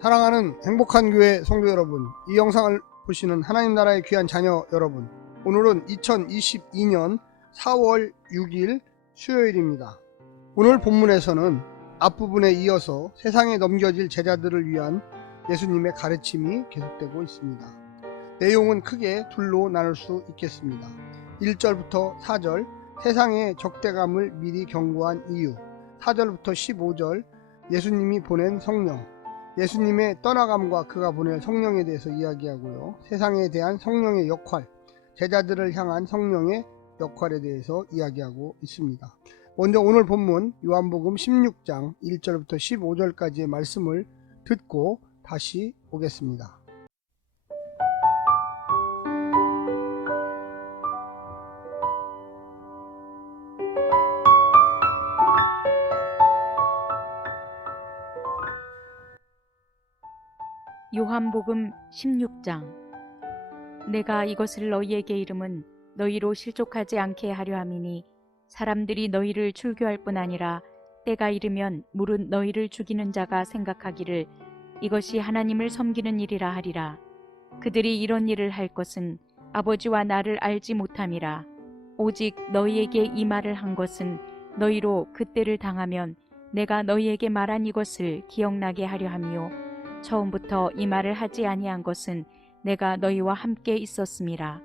사랑하는 행복한 교회 성도 여러분, 이 영상을 보시는 하나님 나라의 귀한 자녀 여러분, 오늘은 2022년 4월 6일 수요일입니다. 오늘 본문에서는 앞부분에 이어서 세상에 넘겨질 제자들을 위한 예수님의 가르침이 계속되고 있습니다. 내용은 크게 둘로 나눌 수 있겠습니다. 1절부터 4절, 세상의 적대감을 미리 경고한 이유, 4절부터 15절, 예수님이 보낸 성령, 예수님의 떠나감과 그가 보낼 성령에 대해서 이야기하고요. 세상에 대한 성령의 역할, 제자들을 향한 성령의 역할에 대해서 이야기하고 있습니다. 먼저 오늘 본문 요한복음 16장 1절부터 15절까지의 말씀을 듣고 다시 보겠습니다. 요한복음 16장. 내가 이것을 너희에게 이름은 너희로 실족하지 않게 하려 함이니 사람들이 너희를 출교할 뿐 아니라 때가 이르면 물은 너희를 죽이는 자가 생각하기를 이것이 하나님을 섬기는 일이라 하리라. 그들이 이런 일을 할 것은 아버지와 나를 알지 못함이라. 오직 너희에게 이 말을 한 것은 너희로 그때를 당하면 내가 너희에게 말한 이것을 기억나게 하려 함이요 처음부터 이 말을 하지 아니한 것은 내가 너희와 함께 있었음이라.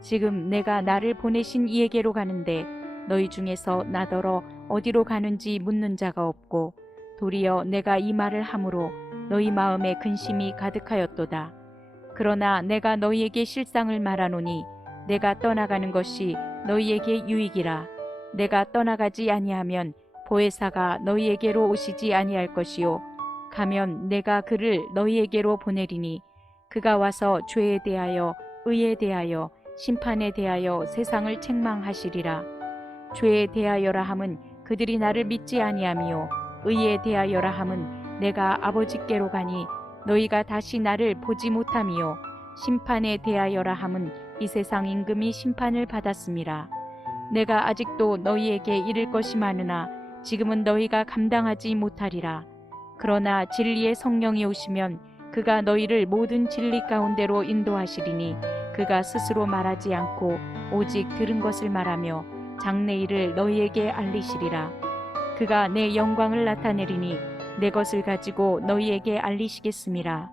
지금 내가 나를 보내신 이에게로 가는데 너희 중에서 나더러 어디로 가는지 묻는 자가 없고 도리어 내가 이 말을 함으로 너희 마음에 근심이 가득하였도다. 그러나 내가 너희에게 실상을 말하노니 내가 떠나가는 것이 너희에게 유익이라. 내가 떠나가지 아니하면 보혜사가 너희에게로 오시지 아니할 것이요 가면 내가 그를 너희에게로 보내리니 그가 와서 죄에 대하여 의에 대하여 심판에 대하여 세상을 책망하시리라. 죄에 대하여라 함은 그들이 나를 믿지 아니하미요 의에 대하여라 함은 내가 아버지께로 가니 너희가 다시 나를 보지 못함이요 심판에 대하여라 함은 이 세상 임금이 심판을 받았음이라. 내가 아직도 너희에게 이를 것이 많으나 지금은 너희가 감당하지 못하리라. 그러나 진리의 성령이 오시면 그가 너희를 모든 진리 가운데로 인도하시리니 그가 스스로 말하지 않고 오직 들은 것을 말하며 장래일을 너희에게 알리시리라. 그가 내 영광을 나타내리니 내 것을 가지고 너희에게 알리시겠음이라.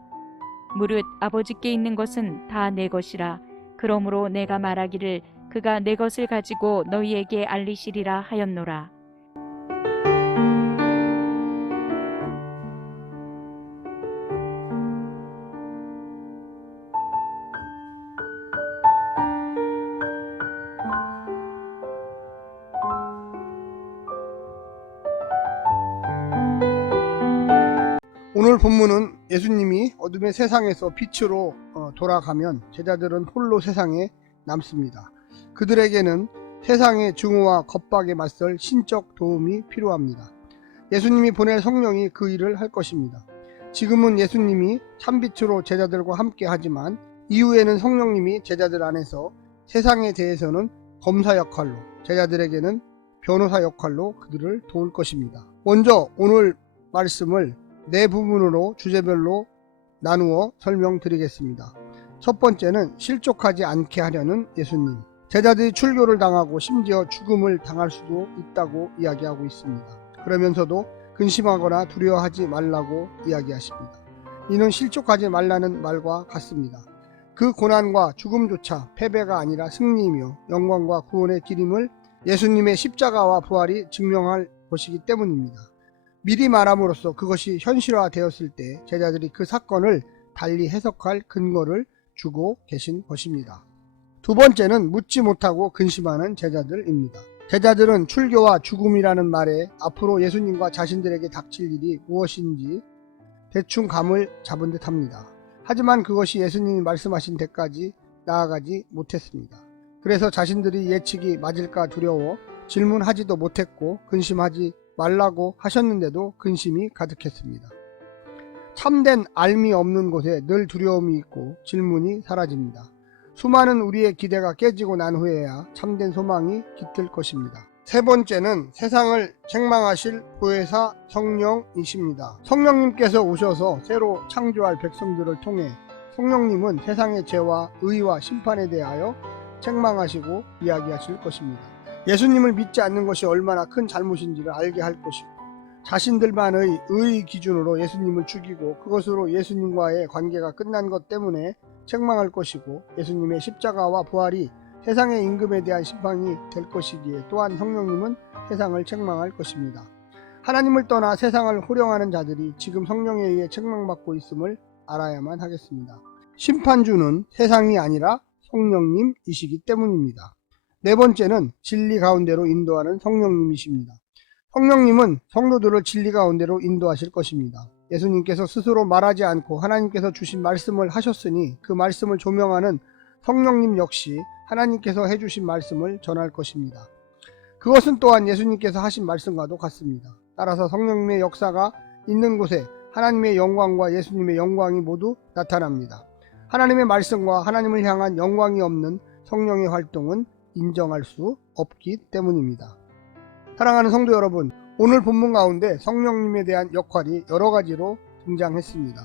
무릇 아버지께 있는 것은 다 내 것이라. 그러므로 내가 말하기를 그가 내 것을 가지고 너희에게 알리시리라 하였노라. 오늘 본문은 예수님이 어둠의 세상에서 빛으로 돌아가면 제자들은 홀로 세상에 남습니다. 그들에게는 세상의 증오와 겁박에 맞설 신적 도움이 필요합니다. 예수님이 보낼 성령이 그 일을 할 것입니다. 지금은 예수님이 참빛으로 제자들과 함께 하지만 이후에는 성령님이 제자들 안에서 세상에 대해서는 검사 역할로, 제자들에게는 변호사 역할로 그들을 도울 것입니다. 먼저 오늘 말씀을 네 부분으로 주제별로 나누어 설명드리겠습니다. 첫 번째는 실족하지 않게 하려는 예수님. 제자들이 출교를 당하고 심지어 죽음을 당할 수도 있다고 이야기하고 있습니다. 그러면서도 근심하거나 두려워하지 말라고 이야기하십니다. 이는 실족하지 말라는 말과 같습니다. 그 고난과 죽음조차 패배가 아니라 승리이며 영광과 구원의 길임을 예수님의 십자가와 부활이 증명할 것이기 때문입니다. 미리 말함으로써 그것이 현실화되었을 때 제자들이 그 사건을 달리 해석할 근거를 주고 계신 것입니다. 두 번째는 묻지 못하고 근심하는 제자들입니다. 제자들은 출교와 죽음이라는 말에 앞으로 예수님과 자신들에게 닥칠 일이 무엇인지 대충 감을 잡은 듯 합니다. 하지만 그것이 예수님이 말씀하신 데까지 나아가지 못했습니다. 그래서 자신들이 예측이 맞을까 두려워 질문하지도 못했고 근심하지 말라고 하셨는데도 근심이 가득했습니다. 참된 알미 없는 곳에 늘 두려움이 있고 질문이 사라집니다. 수많은 우리의 기대가 깨지고 난 후에야 참된 소망이 깃들 것입니다. 세 번째는 세상을 책망하실 보혜사 성령이십니다. 성령님께서 오셔서 새로 창조할 백성들을 통해 성령님은 세상의 죄와 의와 심판에 대하여 책망하시고 이야기하실 것입니다. 예수님을 믿지 않는 것이 얼마나 큰 잘못인지를 알게 할 것이고, 자신들만의 의의 기준으로 예수님을 죽이고 그것으로 예수님과의 관계가 끝난 것 때문에 책망할 것이고, 예수님의 십자가와 부활이 세상의 임금에 대한 심판이 될 것이기에 또한 성령님은 세상을 책망할 것입니다. 하나님을 떠나 세상을 호령하는 자들이 지금 성령에 의해 책망받고 있음을 알아야만 하겠습니다. 심판주는 세상이 아니라 성령님이시기 때문입니다. 네 번째는 진리 가운데로 인도하는 성령님이십니다. 성령님은 성도들을 진리 가운데로 인도하실 것입니다. 예수님께서 스스로 말하지 않고 하나님께서 주신 말씀을 하셨으니 그 말씀을 조명하는 성령님 역시 하나님께서 해주신 말씀을 전할 것입니다. 그것은 또한 예수님께서 하신 말씀과도 같습니다. 따라서 성령님의 역사가 있는 곳에 하나님의 영광과 예수님의 영광이 모두 나타납니다. 하나님의 말씀과 하나님을 향한 영광이 없는 성령의 활동은 인정할 수 없기 때문입니다. 사랑하는 성도 여러분, 오늘 본문 가운데 성령님에 대한 역할이 여러 가지로 등장했습니다.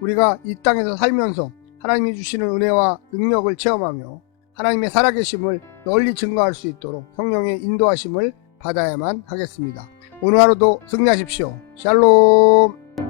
우리가 이 땅에서 살면서 하나님이 주시는 은혜와 능력을 체험하며 하나님의 살아계심을 널리 증거할 수 있도록 성령의 인도하심을 받아야만 하겠습니다. 오늘 하루도 승리하십시오. 샬롬.